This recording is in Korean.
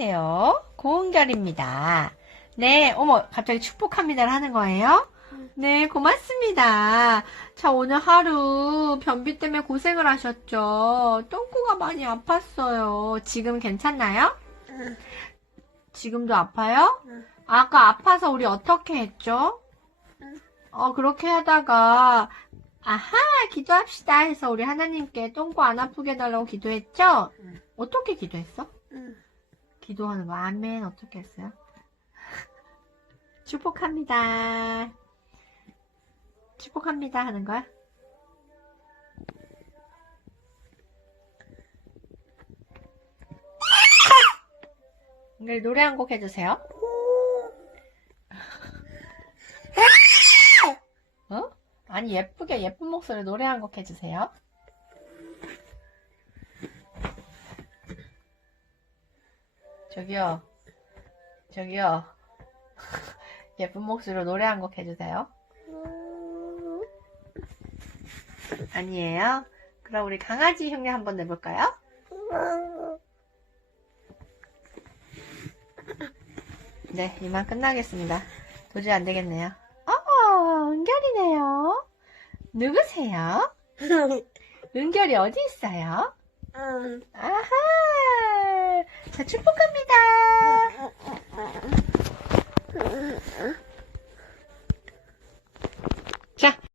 안녕하세요. 고은결입니다. 네, 어머, 갑자기 축복합니다를 하는 거예요? 네, 고맙습니다. 자, 오늘 하루 변비 때문에 고생을 하셨죠? 똥꼬가 많이 아팠어요. 지금 괜찮나요? 응. 지금도 아파요? 응. 아까 아파서 우리 어떻게 했죠? 응. 어, 그렇게 하다가, 아하, 기도합시다 해서 우리 하나님께 똥꼬 안 아프게 해달라고 기도했죠? 응. 어떻게 기도했어? 응. 기도하는 거, 아멘, 어떻게 했어요? 축복합니다. 축복합니다 하는 거야? 오늘 노래 한 곡 해주세요. 어? 아니, 예쁘게, 예쁜 목소리 노래 한 곡 해주세요. 저기요. 저기요. 예쁜 목소리로 노래 한 곡 해주세요. 아니에요? 그럼 우리 강아지 흉내 한번 내볼까요? 네, 이만 끝나겠습니다. 도저히 안 되겠네요. 어, 은결이네요. 누구세요? 은결이 어디 있어요? 응. 아하! 자, 축복합니다. 자.